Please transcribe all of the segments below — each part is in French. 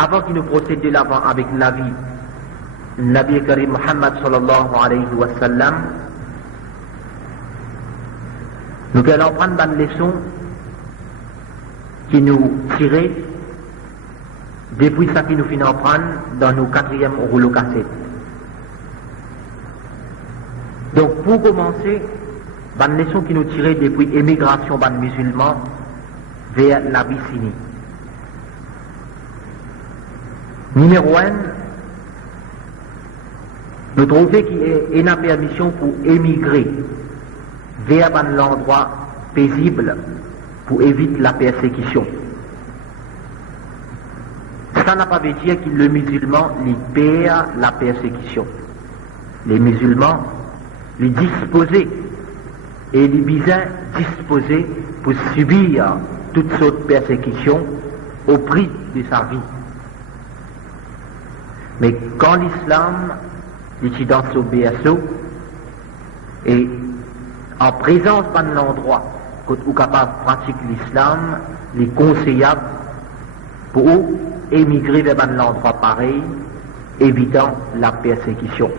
avant qu'il nous procède de l'avant avec la vie, Nabi Karim Muhammad sallallahu alayhi wa sallam, nous allons prendre une leçon qui nous tirait depuis ça qui nous finit en prendre dans nos 4e rouleaux cassettes. Donc pour commencer, une leçon qui nous tirait depuis l'émigration des musulmans vers l'Abyssinie. Numéro 1, nous trouvons qu'il y a une permission pour émigrer vers un endroit paisible pour éviter la persécution. Ça n'a pas veut dire que le musulman perd la persécution. Les musulmans les disposés et les bizarres disposés pour subir toutes sortes de persécutions au prix de sa vie. Mais quand l'islam est dans son berceau et en présence d'un endroit où on est capable de pratiquer l'islam, il est conseillable pour émigrer vers un endroit pareil, évitant la persécution.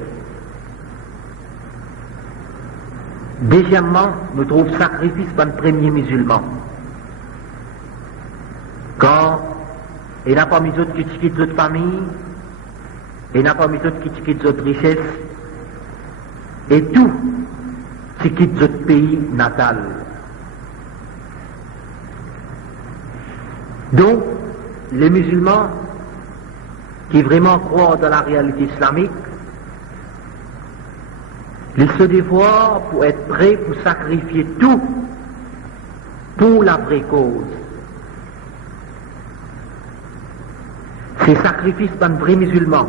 Deuxièmement, nous trouvons sacrifice par le premier musulman. Quand il n'a pas mis d'autres qui quittent d'autres familles, il n'a pas mis d'autres qui quittent d'autres richesses, et tout qui quitte d'autres pays natal. Donc, les musulmans qui vraiment croient dans la réalité islamique, ils se dévoient pour être prêts pour sacrifier tout pour la vraie cause. Ces sacrifices d'un vrai musulman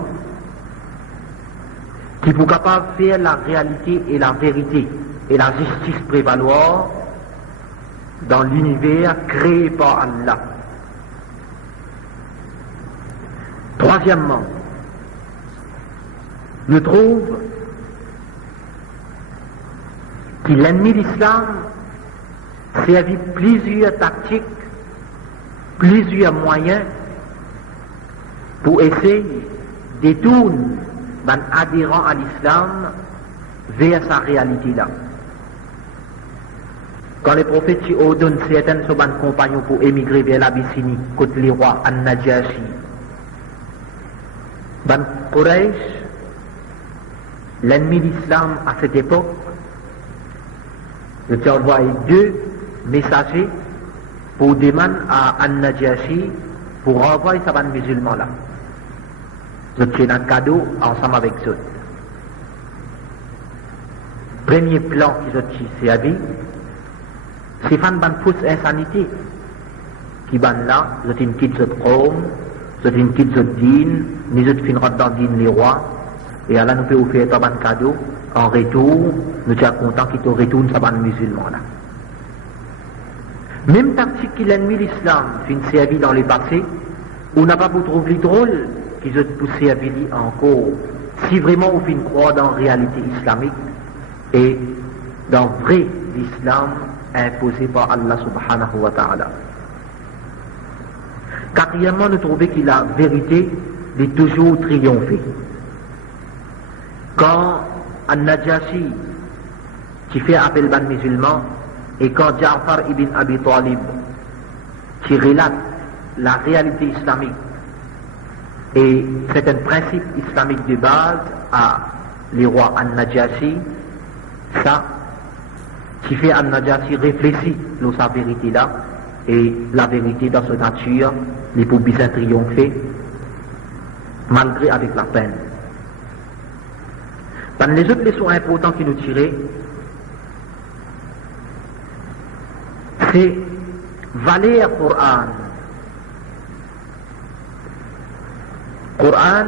qui sont capables de faire la réalité et la vérité et la justice prévaloir dans l'univers créé par Allah. Troisièmement, nous trouvons que l'ennemi de l'islam servit plusieurs tactiques, plusieurs moyens pour essayer de détourner un adhérent à l'islam vers sa réalité là. Quand les prophètes ordonnent certains de leurs compagnons pour émigrer vers l'Abyssinie, contre les rois An-Najashi, Ben Quraysh, l'ennemi de l'islam à cette époque, je t'ai envoyé 2 messagers pour demander à An-Najashi pour renvoyer ces musulmans là. Je t'ai un cadeau ensemble avec eux. Premier plan qu'ils ont servi, c'est faire une fausse insanité. Qui ban là, je t'ai une quitte de Rome, je t'ai une quitte de Dîne, nous autres finirons dans Dîne les rois, et alors nous pouvons faire un cadeau. En retour, nous sommes contents qu'ils te retournent ces musulmans là. Même tactique que l'ennemi de l'islam fin servi dans le passé, on n'a pas pour trouver drôle qu'ils ont poussé à servir encore. Si vraiment on fin croire dans la réalité islamique et dans le vrai l'islam imposé par Allah subhanahu wa ta'ala. Quatrièmement, nous trouvons que la vérité est toujours triomphée. Quand An-Najashi qui fait appel aux musulmans et quand Ja'far ibn Abi Talib qui relate la réalité islamique et certains principes islamiques de base à les rois An-Najashi, ça qui fait An-Najashi réfléchir sur sa vérité là et la vérité dans sa nature les pour bien triompher malgré avec la peine. Dans les autres leçons importantes qui nous tirent, c'est valer le Coran. Coran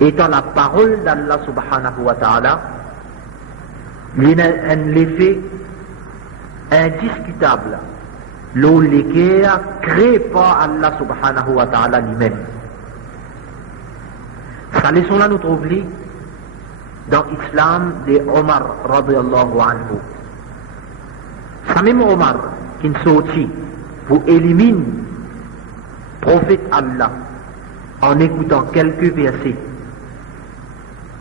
étant la parole d'Allah subhanahu wa ta'ala, il a un effet indiscutable, l'équerre créé par Allah subhanahu wa ta'ala lui-même. Sa leçon là nous trouvons dans l'islam de Omar radiyallahu anhu. C'est même Omar qui est sorti pour éliminer prophète Allah, en écoutant quelques versets,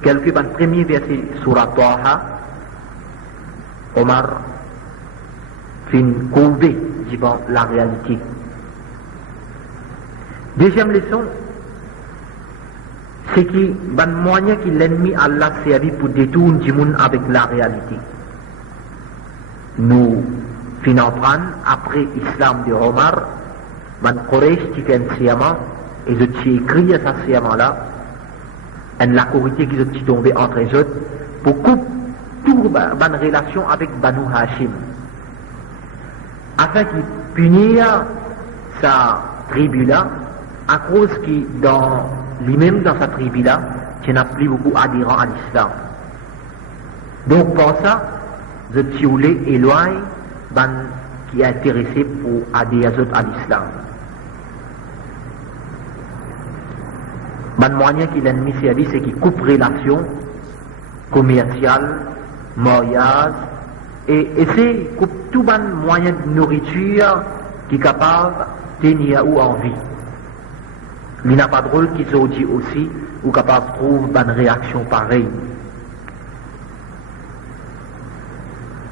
quelques premiers versets sur la Taha, Omar fait une courbée devant la réalité. Deuxième leçon, c'est qu'il y a un moyen que l'ennemi Allah servi pour détourner du monde avec la réalité. Nous finissons prendre, après l'islam de Omar, man Quraysh qui fait un serment, et je t'ai écrit à ce serment-là, et la corité qui est tombée entre eux autres, pour couper toute bonne relation avec Banu Hashim, afin qu'il punisse sa tribu-là, à cause qui, dans lui-même dans sa tribu-là, qui n'a plus beaucoup adhérents à l'islam. Donc, pour ça, je voulais éloigner ban qui est intéressé pour adhérer à l'islam. Ban moyen qu'il l'ennemi servi, c'est qu'il coupe relations commerciales, mariage, et c'est coupe tout ban moyen de nourriture qui est capable de tenir ou en vie. Il n'a pas de rôle qu'ils ont dit aussi, ou capable de trouver une réaction pareille.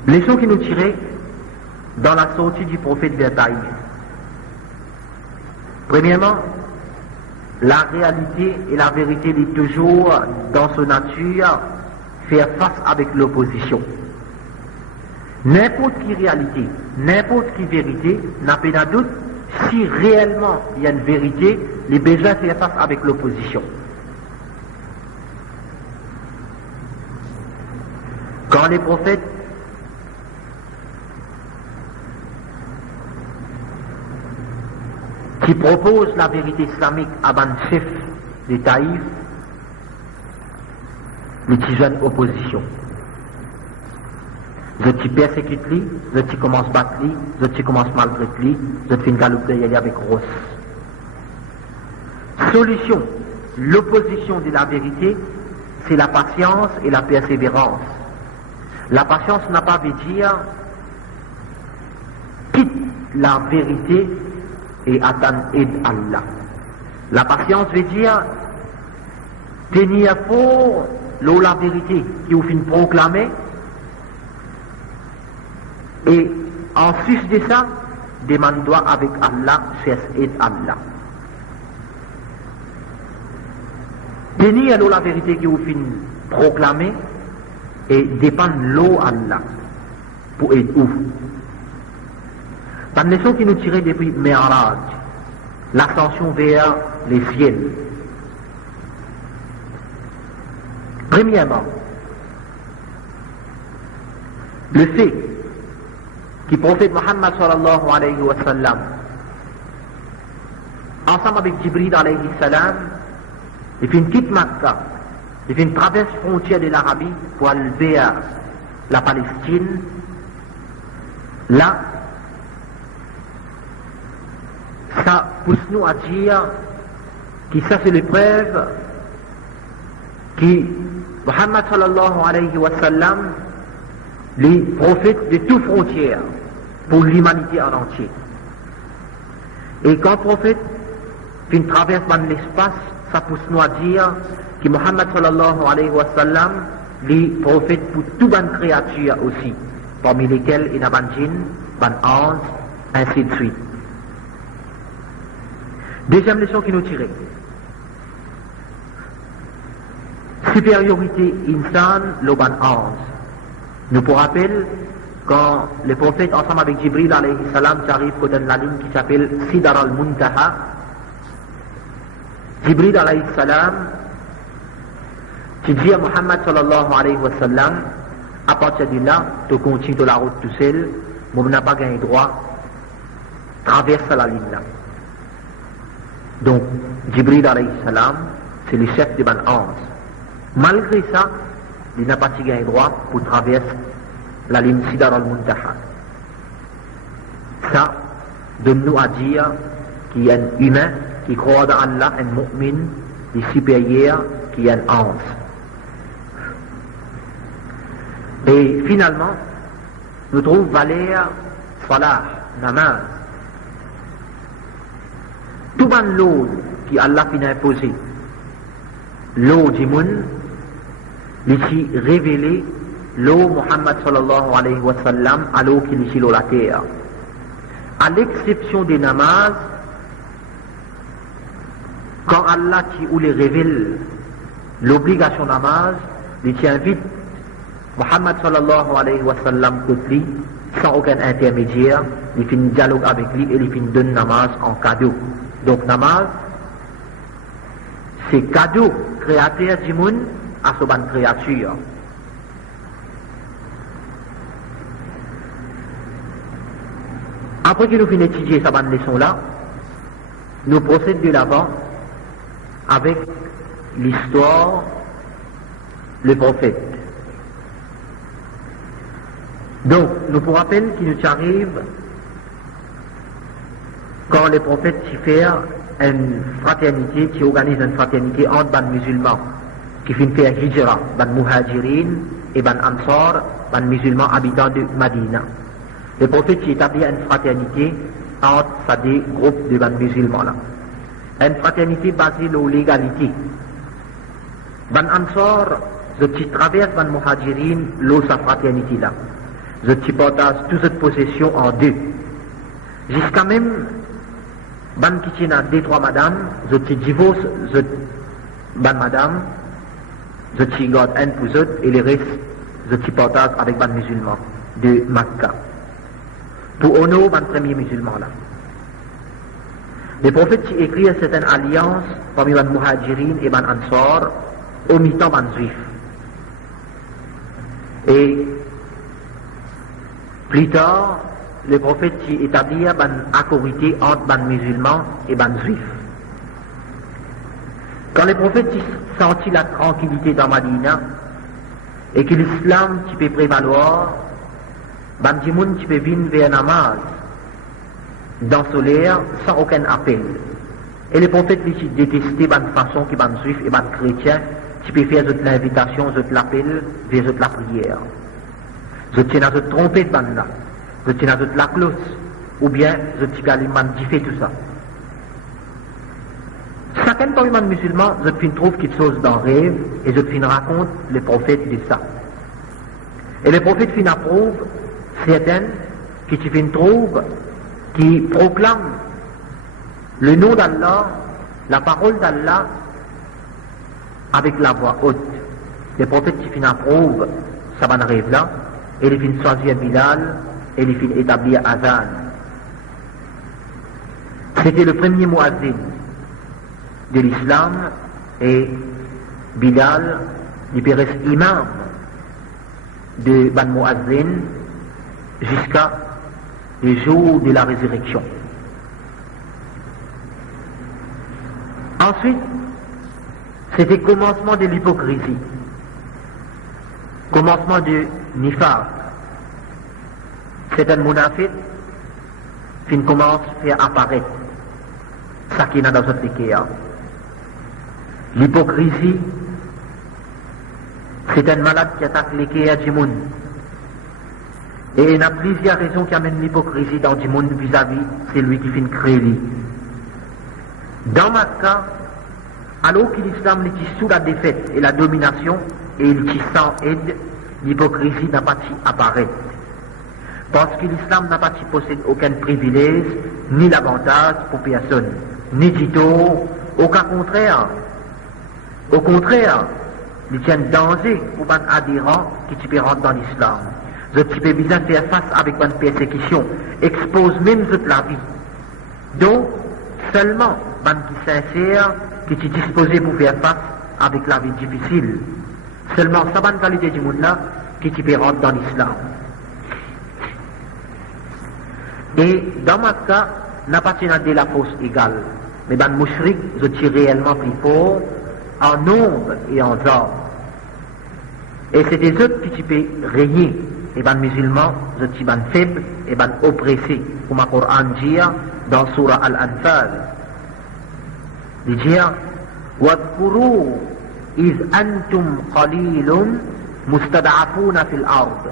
Leçon qui nous tirait dans la sortie du prophète vers Taïf. Premièrement, la réalité et la vérité dit toujours dans son nature faire face avec l'opposition. N'importe qui réalité, n'importe qui vérité n'a pas de doute. Si réellement il y a une vérité, les besoins faire face avec l'opposition. Quand les prophètes qui proposent la vérité islamique à ban chef des Taïf, les petits jeunes opposition. Je t'y persécute lui, je t'y commence battre lui, je t'y commence maltraiter lui, je t'y galope y aller avec Ross. Solution, l'opposition de la vérité, c'est la patience et la persévérance. La patience n'a pas veut dire quitte la vérité et attendre aide Allah. La patience veut dire tenir pour l'eau la vérité qui vous fin proclamer. Et en sus de ça, demande-toi avec Allah, cherche aide Allah. Tenir l'eau la vérité qui vous fin proclamer et dépendre l'eau Allah pour aider où. Dans les leçons qui nous tiraient depuis Mi'raj, l'ascension vers les ciels. Premièrement, le fait que le prophète Muhammad sallallahu alayhi wa sallam, ensemble avec Jibril alayhi salam, il fait une petite Makkah, il fait une traverse frontière de l'Arabie pour aller vers la Palestine. Là, ça pousse nous à dire que ça c'est l'épreuve que Muhammad sallallahu alayhi wa sallam, les prophètes de toutes frontières pour l'humanité en entier. Et quand le prophète fait une traverse dans l'espace, ça pousse nous à dire que Muhammad sallallahu alayhi wa sallam, les prophètes pour toutes les créatures aussi, parmi lesquelles il y a des djinns, des anges, ainsi de suite. Deuxième leçon qui nous tirait. Supériorité insan, l'oban ange. Nous pour rappel, quand les prophètes ensemble avec Jibril alayhi salam arrivent dans la ligne qui s'appelle Sidar al-Muntaha, Jibril alayhi salam qui dit à Muhammad sallallahu alayhi wa sallam, à partir de là, tu continues de la route tout seul, mais on n'a pas gagné droit, traverse la ligne là. Donc, Jibril alayhi salam, c'est le chef de ban ange. Malgré ça, il n'a pas gagné droit pour traverser la ligne Sidar al-Muntaha. Ça donne-nous à dire qu'il y a un humain qui croit dans Allah, un mu'min, qui est supérieur, qui est un ange. Et finalement, nous trouvons valeur, salah, namaz. tout ban l'eau qui Allah finit imposé, l'eau du monde, qui révélé l'eau Muhammad sallallahu alayhi wa sallam, à l'eau qui est sur la terre. À l'exception des namazes, quand Allah qui ou les révèle l'obligation namaz, il invite Muhammad sallallahu alayhi wa sallam côté sans aucun intermédiaire, il fait un dialogue avec lui et il fait donne namaz en cadeau. Donc namaz, c'est cadeau créateur du monde à ce ban créature. Après que nous finissons d'étudier cette bonne leçon-là, nous procédons de l'avant avec l'histoire, le prophète. Donc, nous vous rappelons qu'il nous arrive quand les prophètes qui font une fraternité, qui organise une fraternité entre les musulmans, qui font faire hijra, les muhajirin et les ansar, les musulmans habitants de Madina. Les prophètes qui établissent une fraternité entre ces groupes de musulmans là. Une fraternité basée sur l'égalité. Les ansar, qui traversent les muhajirin, sa fraternité là. Qui partagent toute cette possession en deux. Jusqu'à même, les qui tiennent deux, trois madames, qui divorcent les madames, qui gardent un pour eux, et les restes, qui partagent avec les musulmans de Makkah. Pour honorer les premiers musulmans là. Les prophètes qui écrivent cette alliance parmi les muhajirin et les ansar au mi-temps les juifs. Et plus tard, les prophètes qui établissent une accorité entre les musulmans et les juifs. Quand les prophètes sentent la tranquillité dans Madina et que l'islam qui peut prévaloir, les gens qui peuvent venir vers namaz dans le solaire sans aucun appel. Et les prophètes qui détestent la façon que les juifs et les chrétiens qui peuvent faire l'invitation, l'appel vers la prière. Je tiens à se tromper de là, je tiens à la cloche, ou bien je tiens à fait tout ça. Chacun parmi les musulmans, je trouve quelque chose dans le rêve et je raconte les prophètes de ça. Et les prophètes approuvent certaines qui trouvent, qui proclament le nom d'Allah, la parole d'Allah avec la voix haute. Les prophètes qui approuvent ça va rêve là. Et les fins choisir Bilal, et les fins établir Azan. C'était le premier muazzin de l'islam, et Bilal, il reste imam de Ban Muazzin jusqu'à le jour de la résurrection. Ensuite, c'était le commencement de l'hypocrisie. Commencement de nifaq. C'est un munafiq qui commence à faire apparaître ce qui est dans notre équerre. L'hypocrisie, c'est un malade qui attaque l'équerre du monde. Et il y a plusieurs raisons qui amènent l'hypocrisie dans le monde vis-à-vis, c'est lui qui fait créer lui. Dans Makkah, alors que l'islam est sous la défaite et la domination, et il qui s'en aide, l'hypocrisie n'a pas apparaître. Parce que l'islam n'a pas possède aucun privilège, ni l'avantage pour personne, ni titre, aucun contraire. Au contraire, il tient danger pour les adhérents qui peut rentrer dans l'islam. Je peux bien faire face avec une persécution, expose même toute la vie. Donc, seulement les qui sincères, qui sont disposés pour faire face avec la vie difficile. Seulement sa bonne qualité du monde là qui peut rentrer dans l'islam. Et dans ma cas, n'a pas de la force égale. Mais dans le mouchrik, je tire réellement plus fort en nombre et en genre. Et c'est des autres qui peuvent régner. Et les musulmans, je tire faibles et oppressés. Comme le Coran dit dans Surah Al-Anfal. Il dit وَاذْكُرُوا إِذْ أَنْتُمْ قَلِيلٌ مُسْتَضْعَفُونَ فِي الْأَرْضِ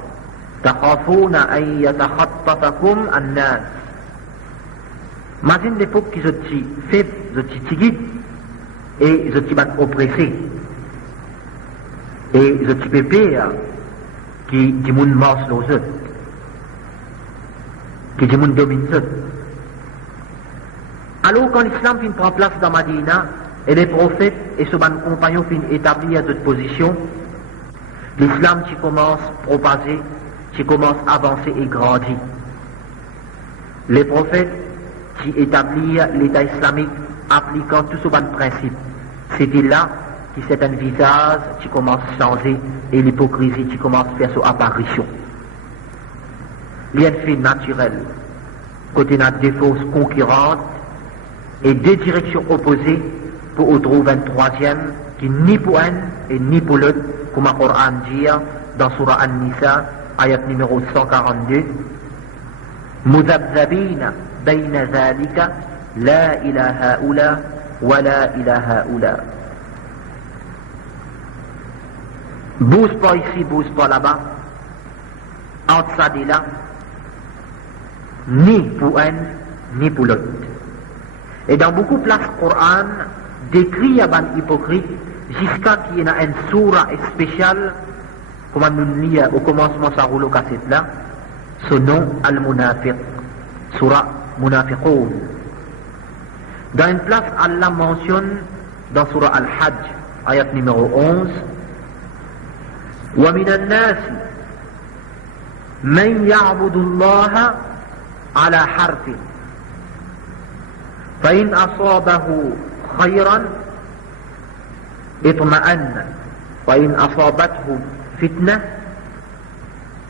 تَخَافُونَ أَنْ يَتَخَطَّفَكُمْ النَّاسُ Imagine l'époque qui sont faibles, qui sont timides, et qui sont oppressés. Et qui sont pépés, qui sont morts aux autres, qui sont dominés. Alors quand l'islam prend place dans Madina, et les prophètes et ses compagnons établir à cette position, l'islam qui commence à propager, qui commence à avancer et grandir. Les prophètes qui établissent l'État islamique appliquant tous ces principes. C'était là que c'est un visage qui commence à changer et l'hypocrisie qui commence à faire son apparition. Il y a un fait naturel, côté de des forces concurrentes et deux directions opposées pour trouver un troisième qui ni pour un et ni pour l'autre, comme le Coran dit dans Surah An-Nisa, ayat numéro 142, مذبذبين بين ذلك لا إلى هؤلاء ولا إلى هؤلاء. Bouge pas ici, bouge pas là-bas, entre ça et là, ni pour un, ni pour l'autre. Et dans beaucoup de places, le Coran décrit un hypocrite jusqu'à qu'il y ait une sourate spéciale, comme nous lit au commencement de sa rouleau cassette là, son nom Al-Munafiq, Surah Munafiqoun. Dans une place, Allah mentionne dans Surah Al-Hajj, ayat numéro 11, وَمِنَ النَّاسِ مَنْ يَعْبُدُ اللَّهَ عَلَى حَرْفٍ فَإِنْ أَصَابَهُ خَيْرًا اطمأن وإن أصابته فتنة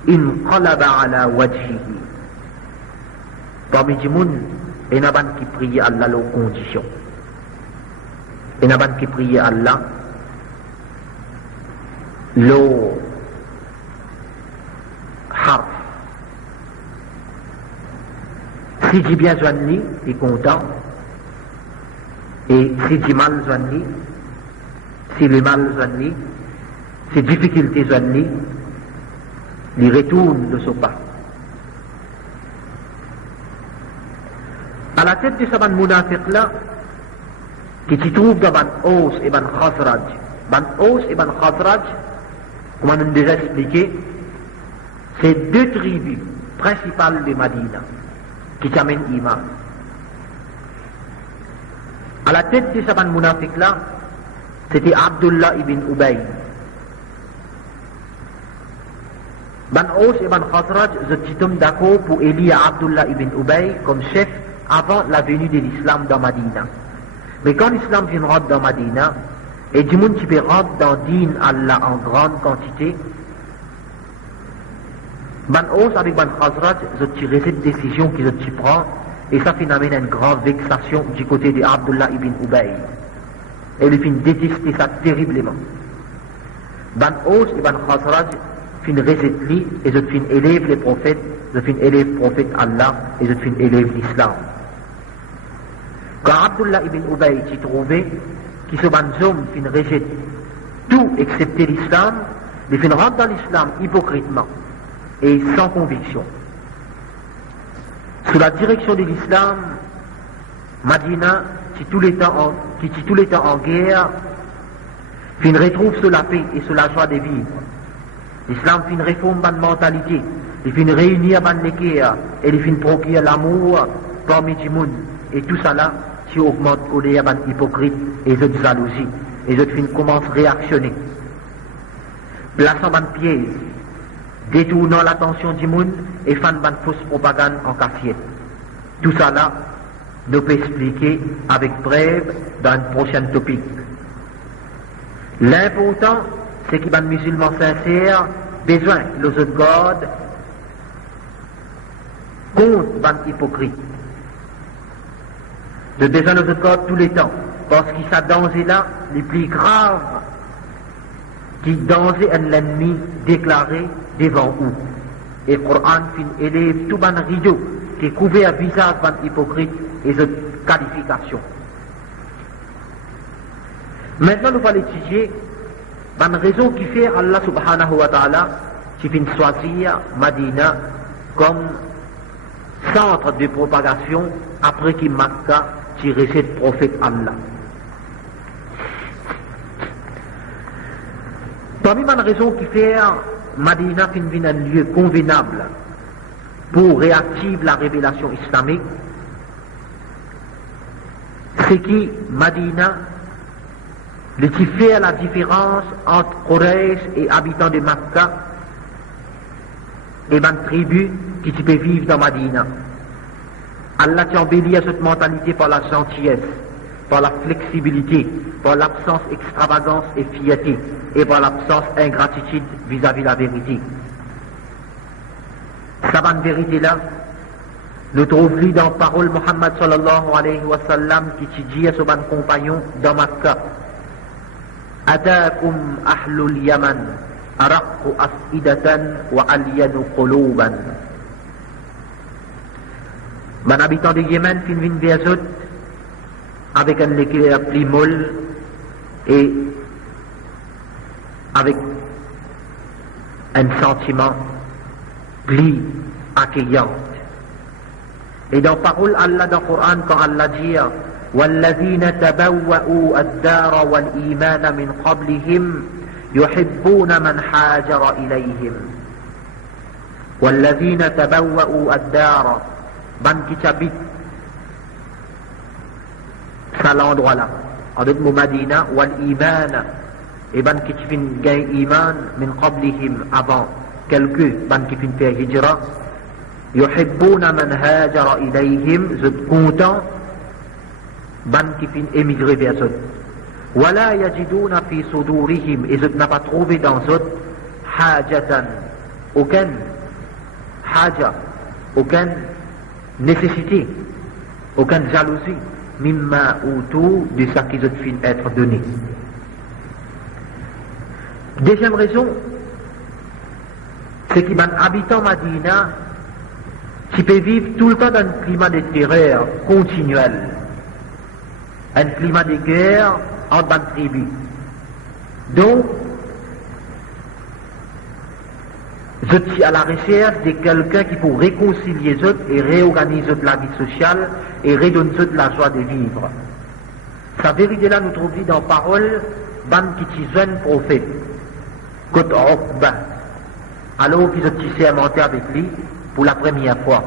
انقلب على وجهه. Parmi les gens, il y a des gens qui prient Allah leurs conditions. Il y a des gens qui prient Allah leurs harf. Si j'ai bien joigné, il est content. Et si j'ai mal joigné, si le mal joigné, si difficulté joigné, il retourne de ce pas. À la tête de ce munafiq là, qui se trouve dans Ban Aus et Ban Khazraj. Ban Aus et Ban Khazraj, comme on a déjà expliqué, c'est deux tribus principales de Madina qui s'amènent l'imam. À la tête de ce munafiq là, c'était Abdullah ibn Ubay. Ban Aus et Ban Khazraj sont d'accord pour élire Abdullah ibn Ubay comme chef avant la venue de l'islam dans Madina. Mais quand l'islam vient rentrer dans Madina, et du monde qui peut rentrer dans Din Allah en grande quantité, Ban Aus avec Ban Khazraj ont tiré cette décision qu'ils ont pris, et ça amène une grande vexation du côté de Abdullah ibn Ubay. Et il finit détester ça terriblement. Ban Aus et Ban Khazraj fin réciter et ils fin élèvent les prophètes, ils fin élèvent le prophète Allah et ils fin élèvent l'islam. Quand Abdullah ibn Ubay s'y trouvait, qui se ban hommes fin rejette tout excepté l'islam, ils fin rentrent dans l'islam hypocritement et sans conviction. Sous la direction de l'islam, Madina, qui tout le temps en guerre, fin retrouve sur la paix et sur la joie de vivre. L'islam fin réforme la mentalité, il fin réunir les guerres et il fin procurer l'amour parmi les gens. Et tout ça là, qui augmente au début les hypocrites et les jalousies. Et les fin commencent à réactionner. Plaçant les pièges, détournant l'attention du monde et faisant une fausse propagande en cassiette. Tout ça là, nous peut expliquer avec brève dans une prochaine topic. L'important, c'est qu'il y a un musulman sincère, besoin de l'autre God, contre un hypocrite. De besoin de l'autre God tous les temps, parce qu'il s'est danger là, les plus graves, qui danger un l'ennemi déclaré devant vous. Et le Coran fin élève tout un rideau qui est couvert à visage d'un hypocrite et de qualification. Maintenant, nous allons étudier une raison qui fait Allah subhanahu wa ta'ala qui vient choisir Madina comme centre de propagation après qu'il Makka tiré cette prophète Allah. Parmi les raisons qui fait Madina est un lieu convenable pour réactiver la révélation islamique, c'est que Madina, le qui fait la différence entre Quraysh et habitants de Makka et une tribu qui peut vivre dans Madina. Allah t'a embelli à cette mentalité par la gentillesse, par la flexibilité, par l'absence extravagance et fierté, et par l'absence ingratitude vis-à-vis de la vérité. Cette vérité-là, nous trouvons dans la parole Muhammad sallallahu alayhi wa sallam qui dit à son compagnon dans Makkah: Atakum ahlul Yaman, araqqu afidatan wa alyanu quluban. Man habitant de Yémen fin vin vers eux avec un équilibre plus molle et avec un sentiment plus accueillant. Et dans la parole Allah dans le Coran, quand Allah dit وَالَّذِينَ تَبَوَّأُوا الدَّارَ وَالْإِيمَانَ مِنْ قَبْلِهِمْ يُحِبُّونَ مَنْ حَاجَرَ إِلَيْهِمْ. وَالَّذِينَ تَبَوَّأُوا الدَّارَ, ban qui habitent ça l'endroit là, en d'autres mots Madina, wal-Iman, et ban qui fin gain iman min qablihim, avant quelques ban qui fin faire hijra, yuhibbuna man hajara ilayhim, zut content ban qui fin émigrer vers eux. Wala yajiduna fi sudurihim, et zut n'a pas trouvé dans eux hajatan, aucun haja, aucun nécessité, aucune jalousie, mimma outou, de ça qui ont fin être donné. Deuxième raison, c'est qu'il y a un habitant Madina qui peut vivre tout le temps dans un climat de terreur continuel, un climat de guerre entre les tribus. Donc, je suis à la recherche de quelqu'un qui peut réconcilier eux et réorganiser la vie sociale et redonner la joie de vivre. Sa vérité-là nous trouve dans la parole ban qui est jeune prophète, Kot Okba, alors qu'ils ont tissé sermenté avec lui pour la première fois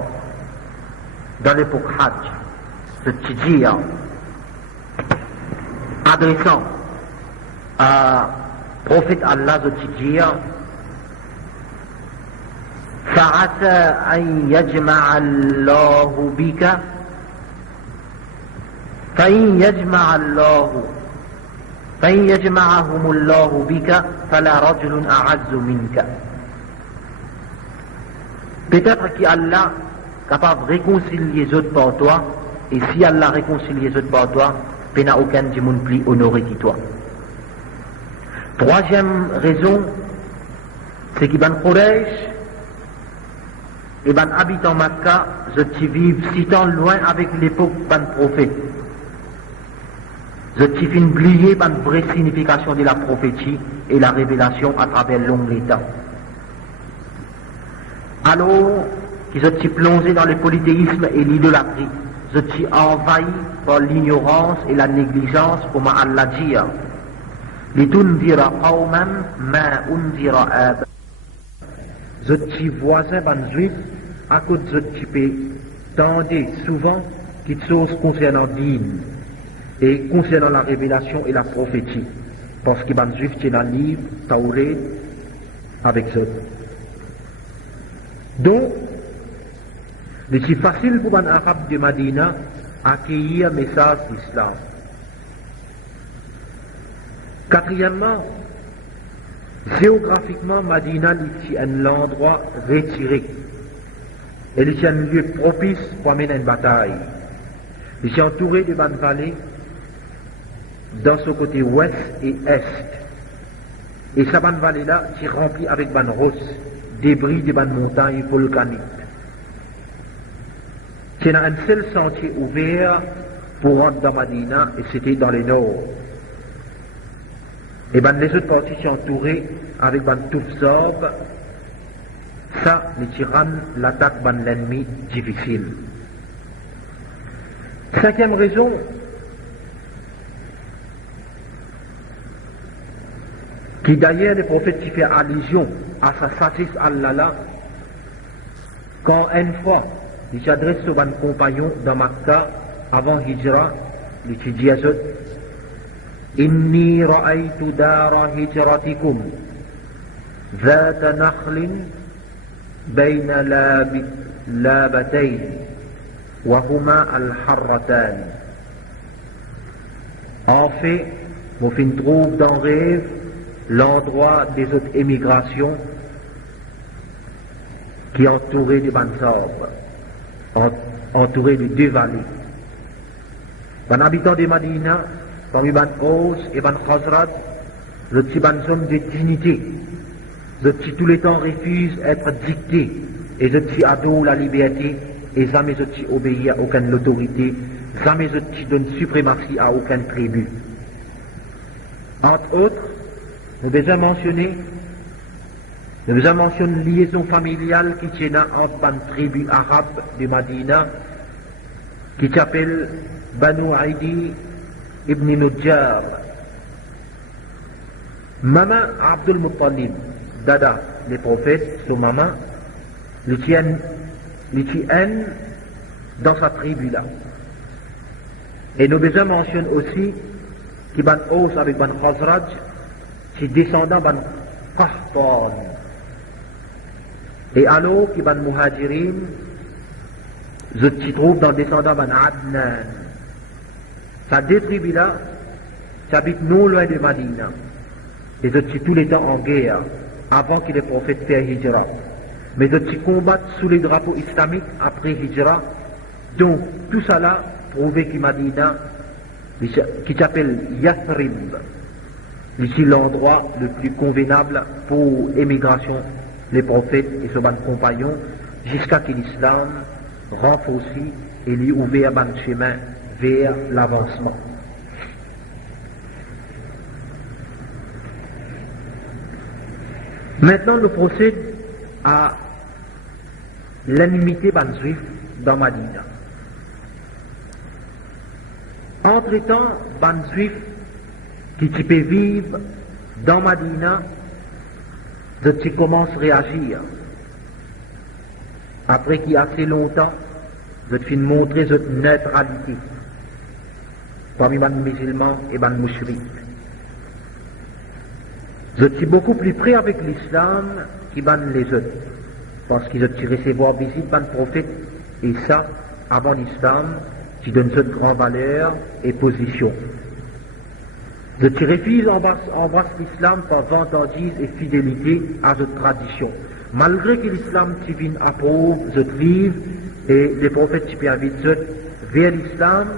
dans l'époque Hajj. Ce qui adressant à prophète Allah, ce qui فعسى أن يجمع الله بك فإن يجمعهم الله بك فلا رجل أعز منك. Peut-être qu'Allah est capable de réconcilier les autres par toi, et si Allah réconcilie les autres par toi, il n'y a aucun du monde plus honoré que toi. Troisième raison, c'est qu'il y a un Quraysh et ben habitant Makkah, je vivent si tant loin avec l'époque ban prophète. Je fin oublié ban vraie signification de la prophétie et la révélation à travers longs temps. Alors qu'ils ont plongé dans le polythéisme et l'idolâtrie, je suis envahi par l'ignorance et la négligence, comme Allah dit. لِتُنْذِرَ قَوْمًا مَا أُنْذِرَ آبَاؤُهُمْ. Je suis voisin ban juif à cause de ce type tendez souvent qui chose concernant dîme et concernant la révélation et la prophétie, parce que ban juif tient un livre Tauret avec ça. Donc c'est facile pour un arabe de Madina accueillir le message d'islam. Quatrièmement, géographiquement, Madina est un endroit retiré. Elle est un lieu propice pour mener une bataille. Il est entouré de bonnes vallées dans ce côté ouest et est. Et cette bonne vallée-là est remplie avec bonnes rosses, débris de bonnes montagnes volcaniques. C'est un seul sentier ouvert pour rentrer dans Madina, et c'était dans le nord. Et ben les autres parties sont entourées avec ben touffes d'arbres. Ça, les tyrans l'attaque ben l'ennemi difficile. Cinquième raison, qui d'ailleurs les prophètes qui fait allusion à sa sagesse Allah là, quand une fois il s'adresse à un compagnon dans Makkah avant Hijra, il dit à eux, Inni ra'aytu dara hijratikum ذات نخل بين لابتين وهما الحرتان. En fait, on trouve dans rêve l'endroit des autres émigrations qui est entouré de Bansab, entouré de deux vallées. Les habitants de Madina, parmi Ban Aus et Ban Khazraj, le petit ban zone de dignité, le petit tout le temps refuse d'être dicté, et le petit adore la liberté, et jamais le petit obéit à aucune autorité, jamais le petit donne suprématie à aucune tribu. Entre autres, nous devons mentionner une liaison familiale qui tient entre une tribu arabe de Madina qui s'appelle Banu Aidi ibn Nujjar. Maman Abdul Muttalib, dada les prophètes, son maman, le tient dans sa tribu là. Et nous devons mentionner aussi que Ban Aus avec Ban Khazraj, c'est descendant Ban Qahtan. Et alors que Ban Muhajirin se trouve dans descendant Ban Adnan. Ces deux tribus là s'habitent non loin de Madina. Et je suis tous les temps en guerre avant que les prophètes fassent Hijra. Mais je suis combattent sous les drapeaux islamiques après Hijra. Donc tout ça là prouve que Madina, qui s'appelle Yathrib, ici l'endroit le plus convenable pour émigration les prophètes et ses compagnons, jusqu'à que l'islam renforce et lui ouvre un chemin vers l'avancement. Maintenant, nous procède à l'animité ban juif dans Madina. Entre-temps, ban juif qui peut vivre dans Madina, qui commence à réagir. Après qu'il y a assez longtemps, je vais montrer cette neutralité parmi les musulmans et les mouchriques. Je suis beaucoup plus près avec l'islam qui ban les autres, parce qu'ils ont recevoir visite par le prophète, et ça, avant l'islam, qui donne cette grande valeur et position. Je refuse embrasse l'islam par vantardise et fidélité à cette tradition. Malgré que l'islam divin approuve cette vive et les prophètes qui invitent vers l'islam,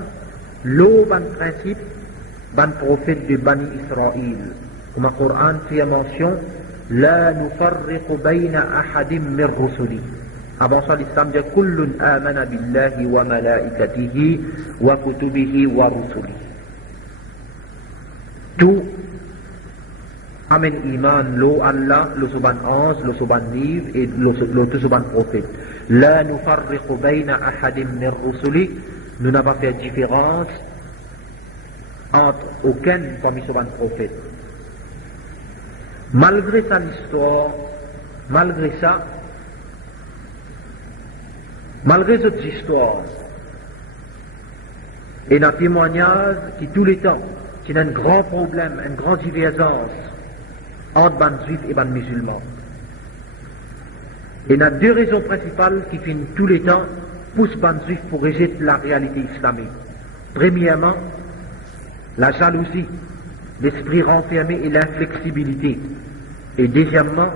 l'eau ban principe, ban prophète de Bani Israël. Comme le Coran fait mention, la nufarriqu bayna ahadim min rusuli. Avant ça, l'islam dit kullun amana billahi wa malaikatihi wa kutubihi wa rusuli. Tout amène iman, l'eau Allah, le suban ange, le suban livre et le suban prophète. La nufarriqu bayna ahadim min rusuli. Nous n'avons pas fait différence entre aucun parmi suban prophète. Malgré ça l'histoire, malgré cette histoire, et un témoignage qui tout le temps, c'est un grand problème, une grande divergence entre ban juifs et ban musulmans. Et il y a deux raisons principales qui finissent tout le temps poussent ban juifs pour rejeter la réalité islamique. Premièrement, la jalousie, l'esprit renfermé et l'inflexibilité. Et deuxièmement,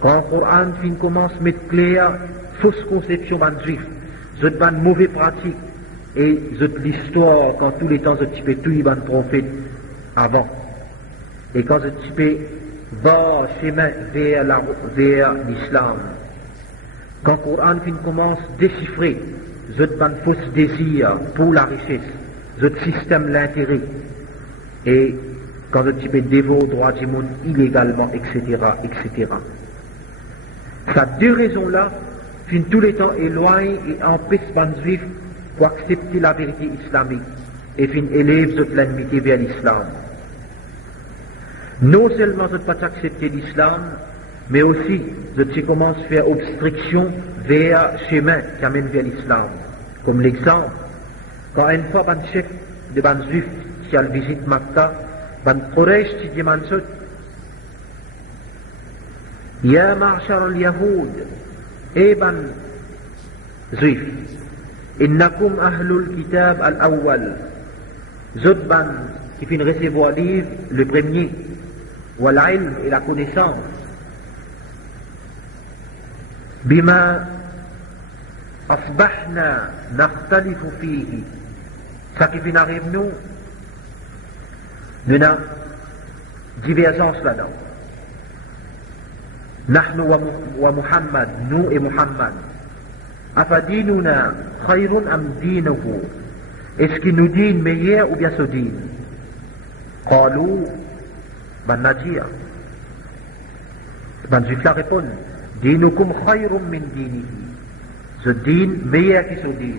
quand le Coran commence à mettre clair fausse conception ban juif, cette ban mauvaise pratique et l'histoire quand tous les temps je type tout ban prophète avant. Et quand je type va chemin vers l'islam. Quand le Coran commence à déchiffrer cette ban fausse désir pour la richesse, ce système l'intérêt. Et quand je type dévot droit du monde illégalement, etc., etc. Ces deux raisons-là, finissent tous les temps éloignent et empêchent les juifs pour accepter la vérité islamique et fin élève toute l'amitié vers l'islam. Non seulement je ne pas accepter l'islam, mais aussi je commence à faire obstruction vers le chemin qui amène vers l'islam. Comme l'exemple, quand une fois un chef de ban juif qui a visité Makkah, ban Quraysh qui dit Mansoud, Ya ma'shar al-Yahoud, et ban juif, innakum ahlul kitab al-awwal, zot ban qui finit recevoir livre, le premier, wal-ilm et la connaissance, bima asbahna nakhtalifu fihi, ça qui finit arrive nous avons divergence là-dedans. Nahnu wa Muhammad, nous et Muhammad. Afadinuna khayrun am dinuhu. Est-ce qu'il nous dit meilleur ou bien ce din? Qalu, ban Nadir. Ban Juif la répond, dinukum khayrun min dinihi. Ce din meilleur que ce din.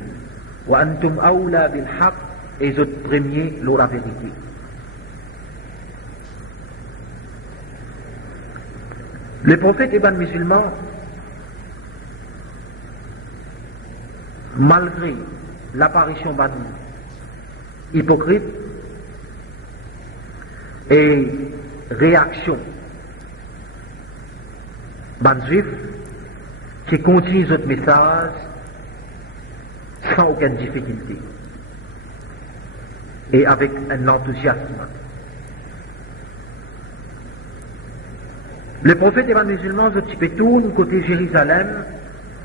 Wa antum awla bil haq, et ce premier la vérité. Les prophètes et les musulmans, malgré l'apparition des hypocrites et réaction des juifs, qui continuent notre message sans aucune difficulté et avec un enthousiasme. Les prophètes et les musulmans se tournent côté Jérusalem,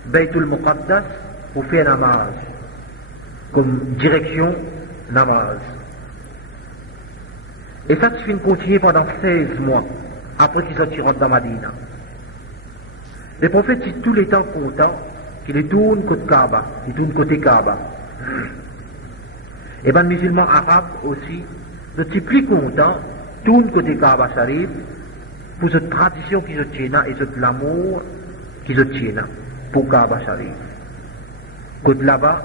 Baytul Muqaddas, pour faire namaz, comme direction namaz. Et ça se fait continuer pendant 16 mois, après qu'ils sortiront dans Madina. Les prophètes sont tous les temps contents qu'ils tournent côté Kaaba, ils tournent côté Kaaba. Et les musulmans arabes aussi, ne sont plus contents, tournent côté Kaaba Sharif, pour cette tradition qui se tient et cet l'amour qui se tient pour Kaaba Sharif. Côté là-bas,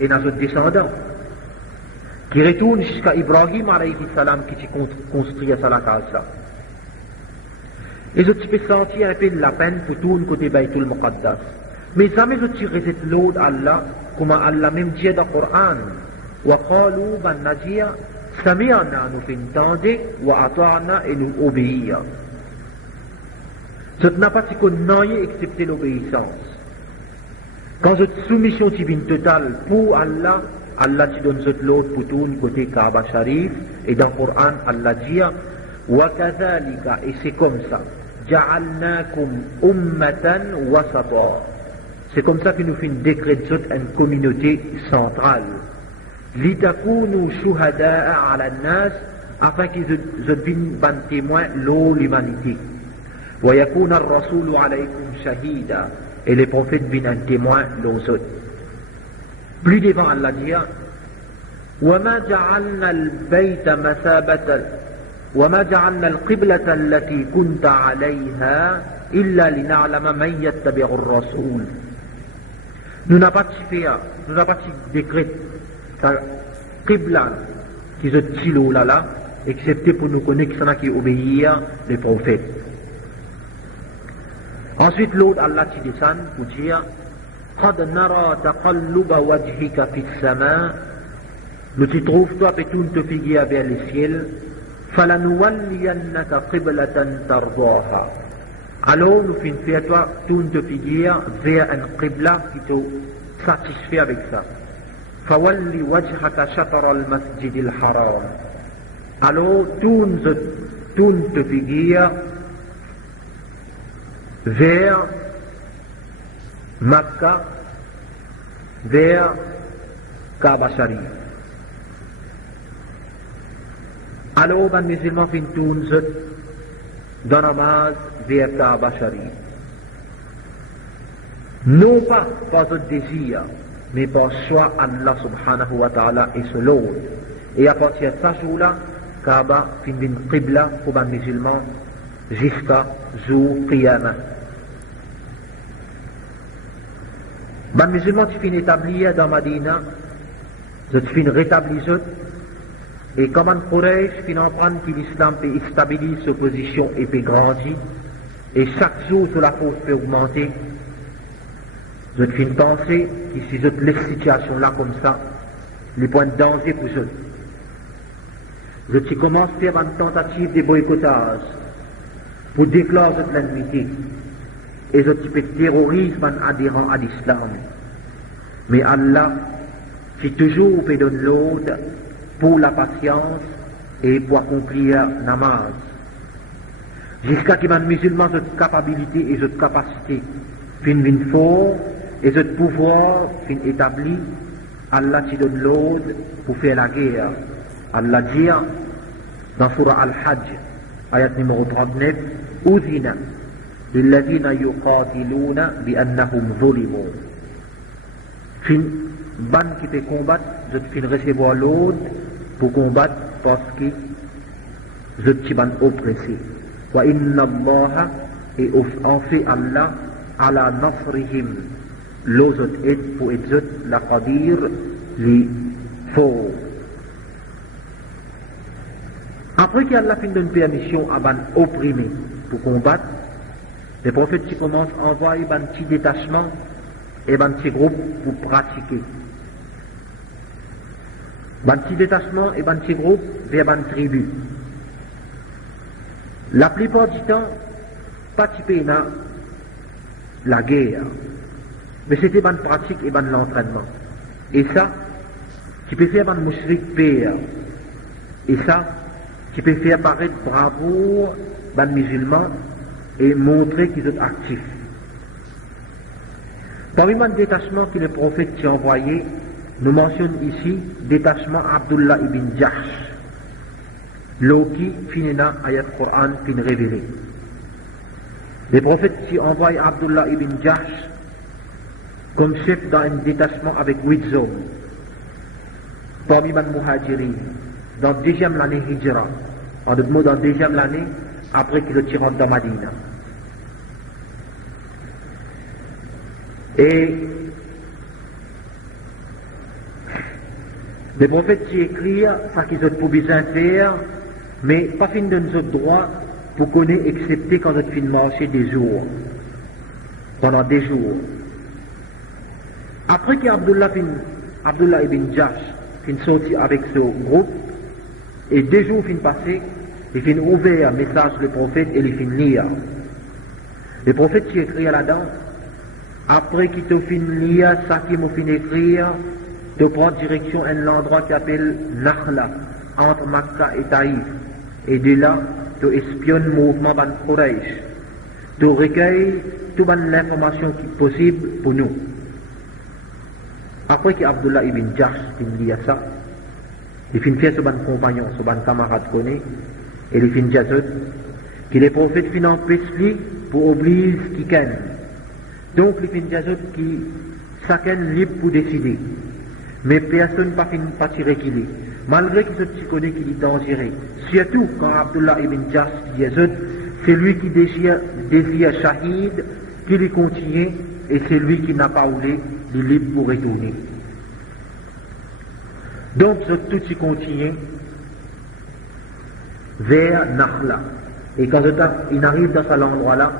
et dans notre descendant, qui retourne jusqu'à Ibrahim alayhi salam qui s'est construit à la case là. Et je peux sentir un peu de la peine pour tourner côté Baytul Muqaddas. Mais jamais je tire cette l'eau d'Allah, comme Allah même dit dans le Coran, wa qalu ban Nadir, Sami'na nous fait entendre, wa ata'na et nous obéir. Ce n'a pas si qu'on n'aille excepté l'obéissance. Quand cette soumission divine totale pour Allah, Allah te donne cette l'autre pour tourner côté Kaaba Sharif, et dans le Coran, Allah dit, wa kadhalika, et c'est comme ça, ja'alnakum ummatan wasata. C'est comme ça que nous fait un décret de une communauté centrale. Litakunu shuhada'a ala nas, afin qu'ils deviennent ban témoin l'humanité. Wa yakuna ar-rasulu alaykum shahida, et les prophètes viennent un témoin l'aux autres. Plus devant Allah dit, wa ma ja'alna al-bayta masabatan, wa ma ja'alna al-qiblata allati kunta alayha, illa lina'lama man yattabi'u ar-rasul. Nous n'avons pas décret la Qibla qui se tire là, excepté pour nous connaître qui obéissent les prophètes. Ensuite, l'autre Allah qui descend pour dire قَدْ نَرَى تَقَلُّبَ وَجْهِكَ فِي السَّمَاءِ. Nous t'y trouvons, toi, et tout te figuer vers le ciel. فَلَنُوَلِّيَنَّكَ قِبْلَةً تَرْضَاهَا. Alors, nous finissons faire toi, tout te figuer vers un Qibla qui te satisfait avec ça. فَوَلِّ وَجْهَكَ شَطْرَ الْمَسْجِدِ الْحَرَامِ. Alors, tout te figuer vers Makkah, vers Kaaba Sharif. Alors, les musulmans finissent dans la namaz vers Kaaba Sharif. Non pas par notre désir, mais par choix Allah subhanahu wa ta'ala et ce l'autre. Et à partir de ce jour-là, Kaaba finit une qibla pour les musulmans jusqu'à jour Qiyamah. ban musulmans qui fin établis dans Madina, je fin rétablis et comme un Quraysh fin apprendre que l'islam peut stabiliser sa position et peut grandir, et chaque jour sur la force peut augmenter, je fin penser que si je laisse cette situation là comme ça, les points de danger pour eux. Je commence à faire une tentative de boycottage pour déclarer l'ennemité. Et je peux terrorisme en adhérant à l'islam. Mais Allah, qui toujours peut donner l'ordre pour la patience et pour accomplir namaz. Jusqu'à ce que les musulmans aient capacité et capacité fin fort et ce pouvoir fin établi, Allah qui donne l'ordre pour faire la guerre. Allah dit dans Surah Al-Hajj, ayat numéro 39, Uzina lilladhina yuqatiluna bi'annahum zulimu. Fin ban qui peut combattre, je fin recevoir l'ordre pour combattre parce que je suis ban oppressé. Wa inna Allah et en fait Allah ala nasrihim l'autre aide pour être la qadir li fort. Après qu'Allah fin donne permission à ban opprimé pour combattre, les prophètes qui commencent à envoyer un petit détachement et un petit groupe pour pratiquer. Un petit détachement et un petit groupe vers une tribu. La plupart du temps, participer à la guerre. Mais c'était une pratique et un entraînement. Et ça, tu peux faire un mouchrik père. Et ça, tu peux faire paraître bravoure un musulman et montrer qu'ils sont actifs. Parmi les détachements que le prophète a envoyé, nous mentionnons ici détachement Abdullah ibn Jahsh, l'oki finina ayat Coran fin révélé. Le prophète a envoyé Abdullah ibn Jahsh comme chef d'un détachement avec 8 hommes, parmi les muhajirin, dans la deuxième année Hijra, en d'autres mots dans la deuxième année après qu'il est rentré dans Madina. Et les prophètes qui écrivent ça qu'ils ont pour bien faire, mais pas fin de nos droits pour connaître, excepté quand ils fin marcher des jours, pendant des jours. Après qu'Abdullah ibn Jahsh fin sorti avec ce groupe, et 2 jours fin passés, il fin ouvert un message du prophète et il fin lire. Le prophète qui écrit là-dedans, après qu'il t'a fin lire, ça qui m'a fin écrire, de prendre direction à un endroit qui s'appelle Nakhla, entre Makkah et Taïf. Et de là, tu espionnes le mouvement de Quraysh. Tu recueilles toute l'information qui est possible pour nous. Après qu'Abdullah ibn Jahsh fin lit ça, il fin fait sur un compagnon, sur un camarade connaît, et il fin dit que les prophètes fin empêchent pour obliger qui ken. Donc il fin dit qui chacun libre pour décider. Mais personne pas fin pas tirer qu'il est. Malgré qu'il se connaît qu'il est dangereux. Surtout quand Abdullah ibn Jahsh dit c'est lui qui désire Shahid, qui lui continue, et c'est lui qui n'a pas voulu, il est libre pour retourner. Donc, tout s'y continue vers Nakhla. Et quand il arrive dans cet endroit-là,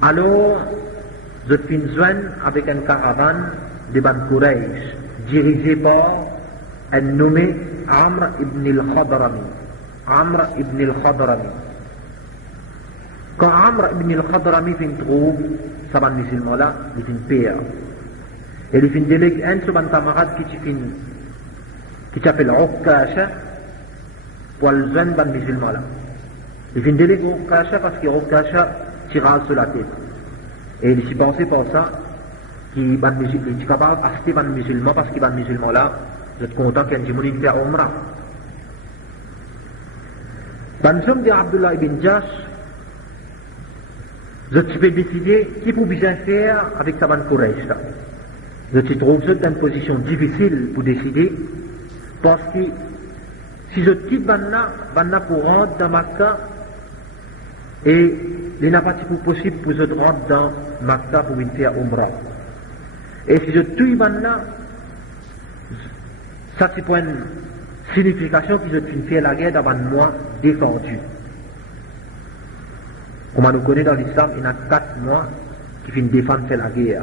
alors, je fin joindre avec une caravane de Ban Quraysh, dirigée par un nommé Amr ibn al-Khadrami. Amr ibn al-Khadrami. Quand Amr ibn al-Khadrami fin trouve, ça va musulman-là, il fin père. Et il fin délègue un sur un camarade qui s'appelle Uqasha pour le jeune ban musulman-là. Il fin délègue Uqasha parce que Uqasha tira sur la tête. Et il s'y pensait pour ça qu'il est capable d'acheter ban musulman parce qu'il ban musulman-là, vous êtes content qu'il y ait un jimouni qui fait Umrah. Ban somme de Abdullah ibn Jahsh, je peux décider qui peut bien faire avec sa ban Quraysh. Je trouve ça dans une position difficile pour décider, parce que si je quitte Banna pour rentrer dans Makkah, et il n'a pas possible pour eux de rentrer dans Makta pour venir faire Umrah. Et si je tue là, ça c'est pour une signification que je viens faire la guerre d'avant moi défendu. Comme on nous connaît dans l'islam, il y a 4 mois qui viennent défendre la guerre.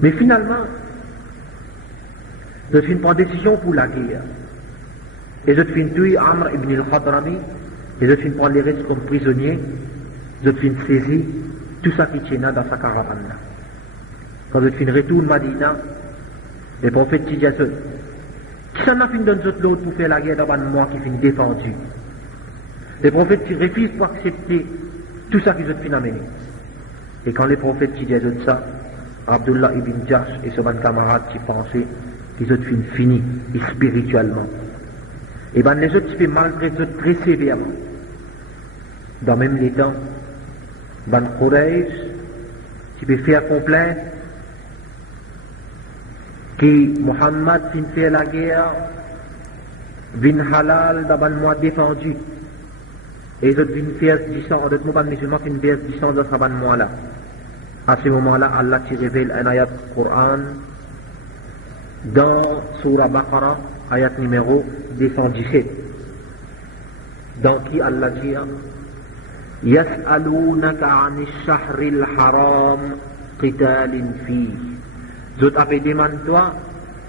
Mais finalement, je viens prendre décision pour la guerre. Et je viens tuer Amr ibn al-Khadrami, et je viens prendre les restes comme prisonniers, je viens saisir tout ça qui tient dans sa caravane. Quand je viens retourner Madina, les prophètes qui disent qui s'en a fini dans l'autre pour faire la guerre d'avant moi qui finit défendu. Les prophètes qui refusent pour accepter tout ça qu'ils ont fait amener. Et quand les prophètes qui disent ça, Abdullah ibn Jash et ses camarades qui pensaient qu'ils ont fini spirituellement. Et bien les autres qui font malgré eux très sévèrement. Dans même les temps, dans Quraysh, qui peut faire complainte que Muhammad qui fait la guerre, vin halal d'abord moi défendu. Et ils ont vin faire 10 ans, d'autres pas musulmans qui vin faire 10 ans dans ce mois là. À ce moment-là, Allah qui révèle un ayat Coran dans Surah Baqarah, ayat numéro 217. Dans qui Allah dit يسألونك عن الشهر الحرام قتال فيه. Zot avez demandé toi,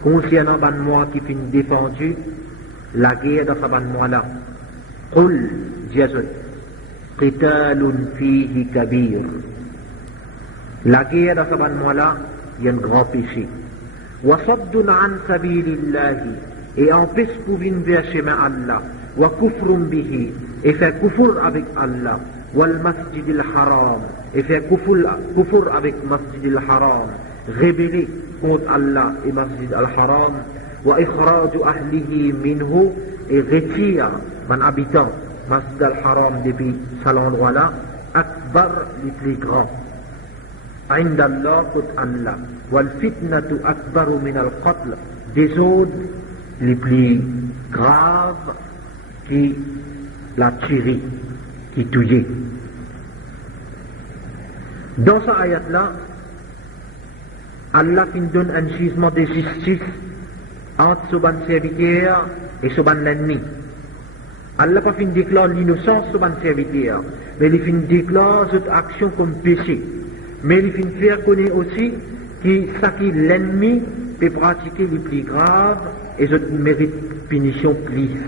concernant ban mois qui finit défendu, la guerre dans ce ban mois là. قل جزت قتال فيه كبير. La guerre dans ce ban mois là, il y a un grand péché. وصد عن سبيل الله. Et empêche pour venir vers chemin Allah. وكفر به. Et fait kufur avec Allah. والمسجد الحرام. Et fait kufur avec Masjid al-Haram. Rébellé contre Allah et Masjid al-Haram, wa ikhraju ahlihi minhu, et retire un habitant Masjid al-Haram depuis cet endroit-là, akbar les plus grands. عند الله قد Allah. والفتنة أكبر من القتل. Des autres les plus graves qui la tuerie, qui tuait. Dans ce ayat-là, Allah qui donne un jugement de justice entre son serviteur et son ennemi. Allah pas fin déclare l'innocence de son serviteur, mais il fin déclare cette action comme péché. Mais il fin faire connaître aussi que ça qui l'ennemi peut pratiquer les plus graves et je mérite punition plus.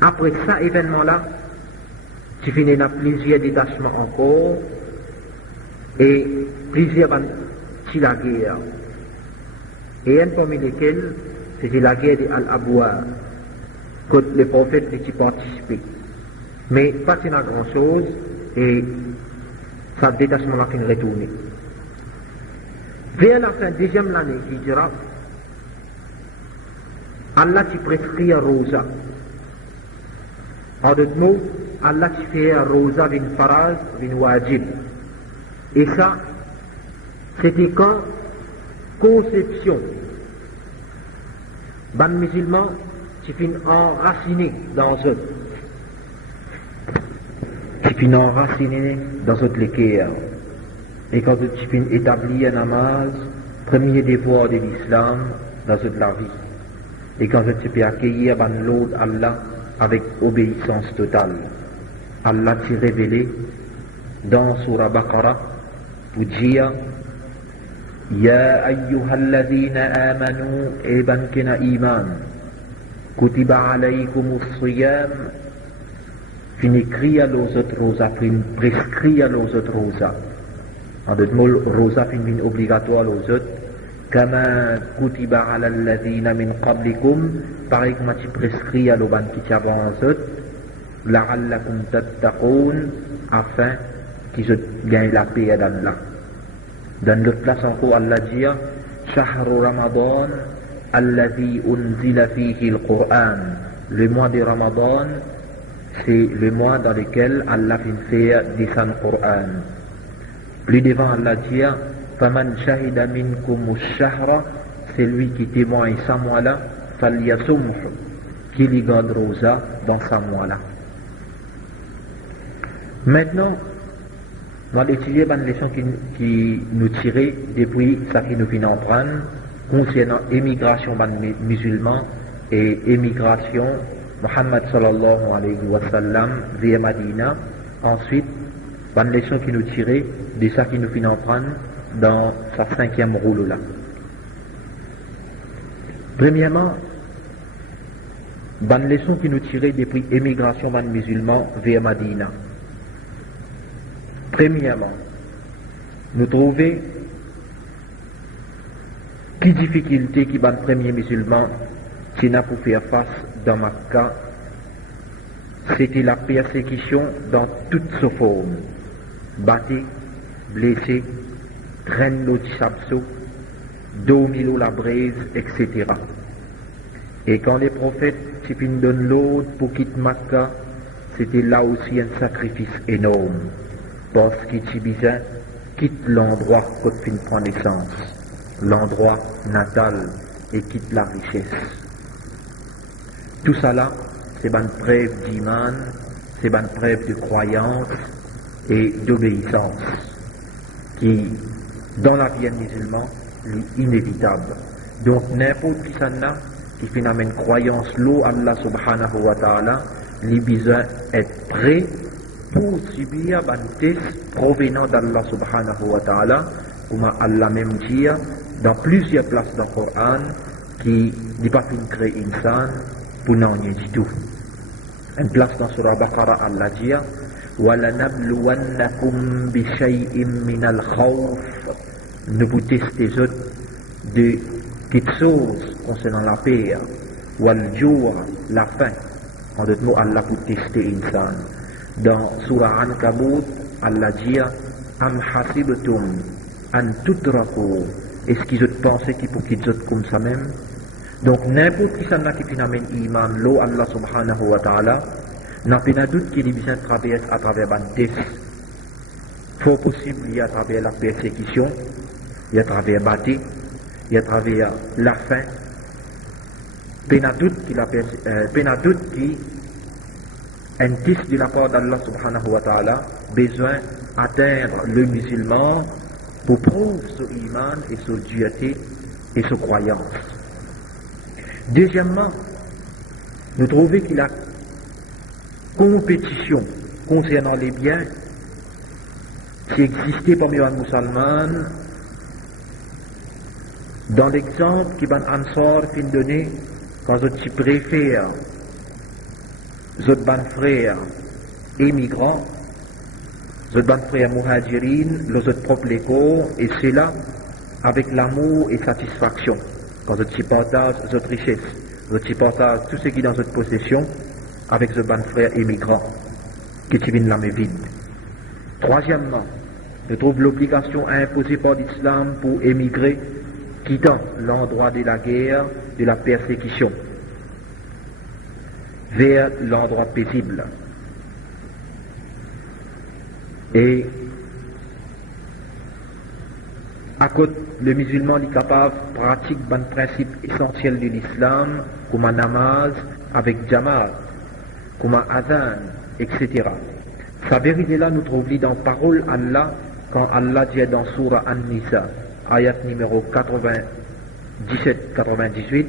Après ça événement-là, tu finis dans plusieurs détachements encore et plusieurs si la guerre. Et un parmi lesquels, c'était la guerre de Al-Abwa, que les prophètes étaient participés. Mais pas une grand chose, et ça détachement-là qui est retourné. Vers la fin, deuxième année, qui dira, Allah qui prescrit un rosa. En d'autres mots, Allah qui fait un rosa d'une faraz, d'une wajib. Et ça, c'était quand conception. Ban musulman, qui finit enraciné dans eux. Qui finit enraciné dans eux l'équerre. Et quand tu finis établi un namaz, premier devoir de l'islam dans eux la vie. Et quand tu peux accueillir ban l'autre Allah avec obéissance totale. Allah t'y révélé dans Surah Baqarah pour dire Ya ayyuhalladhina amanu iban kina iman kutiba alaykumus siyam fin écrit à los autres rosa, fin prescrit à los autres rosa. En d'autres mots, rosa fin obligatoire aux autres. Kama kutiba ala alladhina min qablikum, pareil comme tu prescris à l'oban qui t'avant aux autres, la'allakum tattaqoun, afin qu'ils gagnent la paix d'Allah. Dans l'autre place encore, Allah dit Shahru Ramadan, alladhi unzila fihi al-Qur'an. Le mois de Ramadan, c'est le mois dans lequel Allah fait descendre le Qur'an. Plus devant, Allah dit Faman shahida minkum ash-shahra, c'est lui qui témoigne ce mois-là, falyasumhu, qui lui garde rosa dans ce mois-là. Maintenant, on va étudier une leçon qui nous tirait depuis ça qui nous vient en prendre concernant émigration musulmans et émigration Muhammad sallallahu alayhi wa sallam vers Madina. Ensuite, une leçon qui nous tirait de ça qui nous vient en prendre dans sa 5e rouleau là. Premièrement, une leçon qui nous tirait depuis émigration musulmans vers Madina. Premièrement, nous trouvons qui difficulté qui ban premier musulman qui n'a pour faire face dans Makka, c'était la persécution dans toutes ses formes, batté, blessé, traîne l'eau du sabso, domino la braise, etc. Et quand les prophètes s'y donnent l'autre pour quitter Makka, c'était là aussi un sacrifice énorme. Parce qu'il quitte l'endroit où il prend naissance, l'endroit natal, et quitte la richesse. Tout ça là, c'est une preuve d'iman, c'est une preuve de croyance et d'obéissance qui, dans la vie musulmane, est inévitable. Donc n'importe qui s'en a, qui fait une croyance l'eau Allah subhanahu wa ta'ala, il a besoin d'être prêt pour subir un test provenant d'Allah subhanahu wa ta'ala, comme Allah même dit dans plusieurs places dans le Coran, qui n'est pas fait créer insan pour n'en rien du tout. Une place dans Surah Baqarah, Allah dit وَلَنَبْلُوَنَّكُمْ بِشَيْءٍ مِّنَ الْخَوْفِ. Nous vous testez de quelque chose concernant la paix, wal-jour, la faim. En d'autres mots, Allah vous tester insan. Dans Surah Ankabut, Allah dit Am hasibtum an tutraku. Est-ce qu'ils ont pensé qu'ils pour qu'ils ont comme ça même? Donc n'importe qui s'en a qui phénomène iman, l'eau Allah subhanahu wa ta'ala, n'a pas doute qu'il est besoin de travailler à travers un test. Faut possible, il y a à travers la persécution, il y a à travers la bataille, il y a à travers la faim. Pas doute qu'il un test de la part d'Allah subhanahu wa ta'ala, besoin d'atteindre le musulman pour prouver son iman et son dureté et sa croyance. Deuxièmement, nous trouvons qu'il y a compétition concernant les biens qui existait parmi les musulmans dans l'exemple qui Ban Ansar fin donné quand je préfère zot ban frères émigrants, zot ban frères muhajirin, le zot propre corps, et c'est là avec l'amour et satisfaction. Quand zot partage zot richesse, zot partage tout ce qui est dans votre possession avec zot ban frères émigrants, qui viennent la main vide. Troisièmement, nous trouvons l'obligation imposée par l'islam pour émigrer, quittant l'endroit de la guerre, de la persécution, vers l'endroit paisible. Et à côté, le musulman est capable de pratiquer un principe essentiel de l'islam, comme un namaz avec jamaat, comme un adhan, etc. Sa vérité là, nous trouvons dans parole Allah, quand Allah dit dans Surah An-Nisa, ayat numéro 97-98,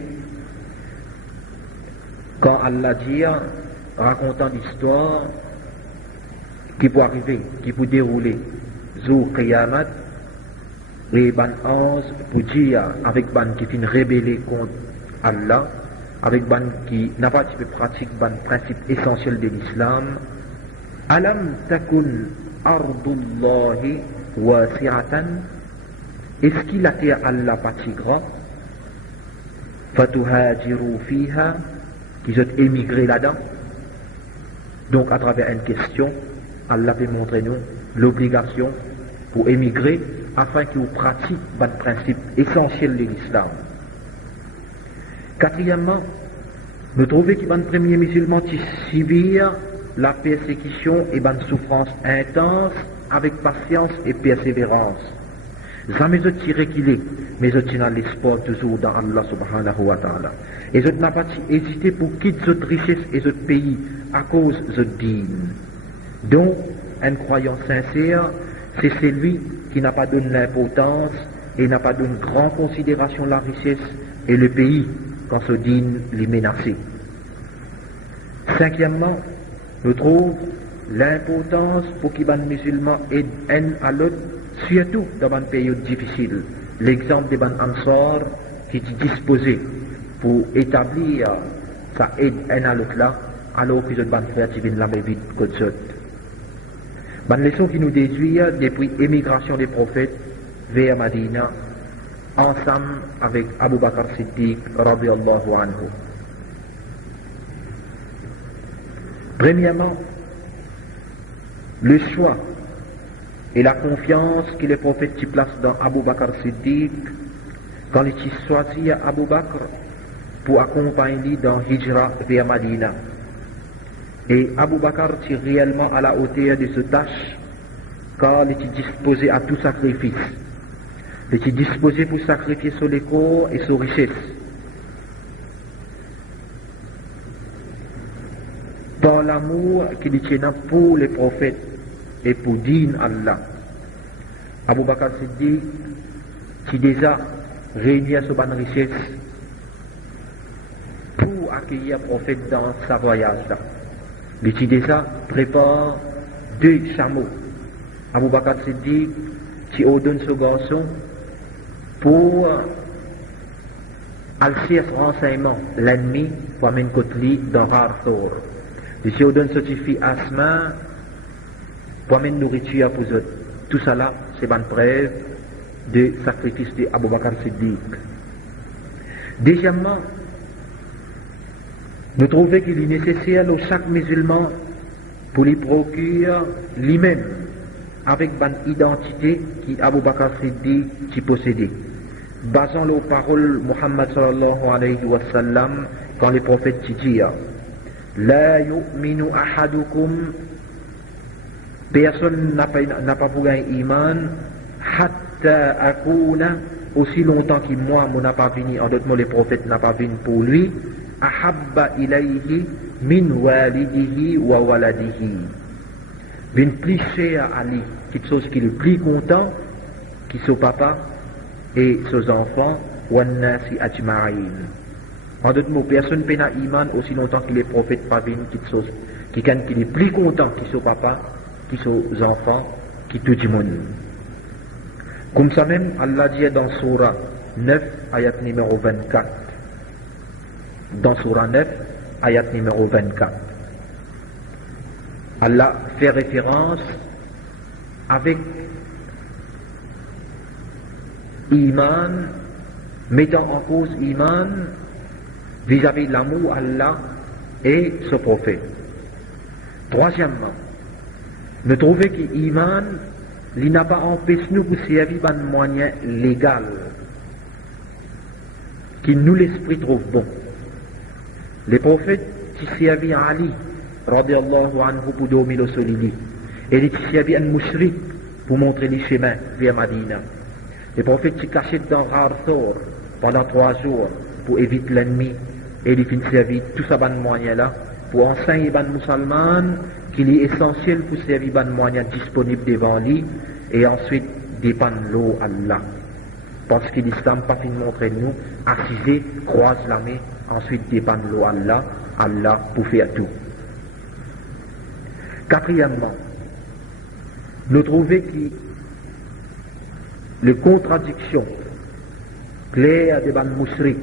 quand Allah dit, racontant l'histoire qui peut arriver, qui peut dérouler, Zou Qiyamat, et ban ange pour dire avec ban qui fait une rébellion contre Allah, avec ban qui n'a pas pratique ban principe essentiel de l'islam, Alam takun ardullahi wasi'atan, est-ce qu'il a terre Allah patigra, fatuhajiru fiha, qu'ils ont émigré là-dedans. Donc à travers une question, Allah peut montrer nous l'obligation pour émigrer afin qu'ils pratiquent le principe essentiel de l'islam. Quatrièmement, nous trouvons qu'il y a un premier musulman qui subit la persécution et une souffrance intense avec patience et persévérance. Jamais je tire qu'il est, mais je tiens l'espoir toujours dans Allah subhanahu wa ta'ala. Et je n'ai pas hésité pour quitter cette richesse et ce pays à cause de din. Donc, un croyant sincère, c'est celui qui n'a pas donné l'importance et n'a pas donné grande considération la richesse et le pays quand ce dîne les menacer. Cinquièmement, nous trouvons l'importance pour qu'il y ait des musulmans aident un à l'autre, surtout dans une période difficile. L'exemple des Ansar qui est disposé pour établir sa aide un à l'autre là, alors que les frères qui viennent la même vite que les autres. Une leçon qui nous déduit depuis l'émigration des prophètes vers Madina, ensemble avec Abu Bakr Siddiq, radiyallahu anhu. Premièrement, le choix et la confiance que les prophètes y placent dans Abu Bakr Siddiq, quand ils choisissent Abu Bakr pour accompagner dans Hijra vers Madina. Et Abu Bakr est réellement à la hauteur de cette tâche, car il est disposé à tout sacrifice. Il est disposé pour sacrifier son corps et son richesse. Par l'amour qu'il tient pour les prophètes et pour din Allah. Abu Bakr Siddiq, qui déjà réunit son bonne richesse pour accueillir le prophète dans sa voyage là. Mais qui déjà prépare 2 chameaux. Abu Bakr Siddiq, qui ordonne ce garçon pour aller chercher renseignement l'ennemi pour amener Kotli dans Arthur. Et si on donne ce fille Asma pour amener nourriture pour eux. Tout ça là, c'est une preuve de sacrifice de Abu Bakr Siddiq. Deuxièmement, nous trouvons qu'il est nécessaire à chaque musulman pour lui procurer lui-même avec une identité qui Abu Bakr Siddiq qui possédait. Basant les paroles Muhammad sallallahu alayhi wa sallam quand les prophètes disent La yu'minu ahadukum, personne n'a pas pour un iman hatta akuna, aussi longtemps que moi n'a pas venu, en d'autres mots les prophètes n'a pas venu pour lui, ahabba ilayhi min walidihi wa waladihi, bin plus cher à lui, quelque chose qui est le plus content, qui son papa et ses enfants, wa nasi ajma'in. En d'autres mots, personne n'a pas iman aussi longtemps que les prophètes pas viennent, quelque chose qui est plus content que son papa, qui ses enfants, qui tout le monde. Comme ça même, Allah dit dans Surah 9, ayat numéro 24. Dans Surah 9, ayat numéro 24. Allah fait référence avec Iman, mettant en cause Iman vis-à-vis de l'amour Allah et ce prophète. Troisièmement, nous trouvons que l'Iman n'a pas empêché nous de servir d'un moyen légal qui nous l'esprit trouve bon. Les prophètes qui servaient à Ali, radiallahu anhu, pour dormir au solide, et les qui servaient à Mushrik pour montrer les chemins vers Madina. Les prophètes qui cachaient dans Arthur pendant 3 jours pour éviter l'ennemi, et ils finissent servir tout ça ban moyen là pour enseigner ban musulman qu'il est essentiel pour servir ban moyen disponible devant lui et ensuite dépendre l'eau Allah. Parce que l'islam pas fin montrer nous, assiser, croise la main, ensuite dépendre l'eau Allah, Allah pour faire tout. Quatrièmement, nous trouvons que les contradictions claires de ban mushrik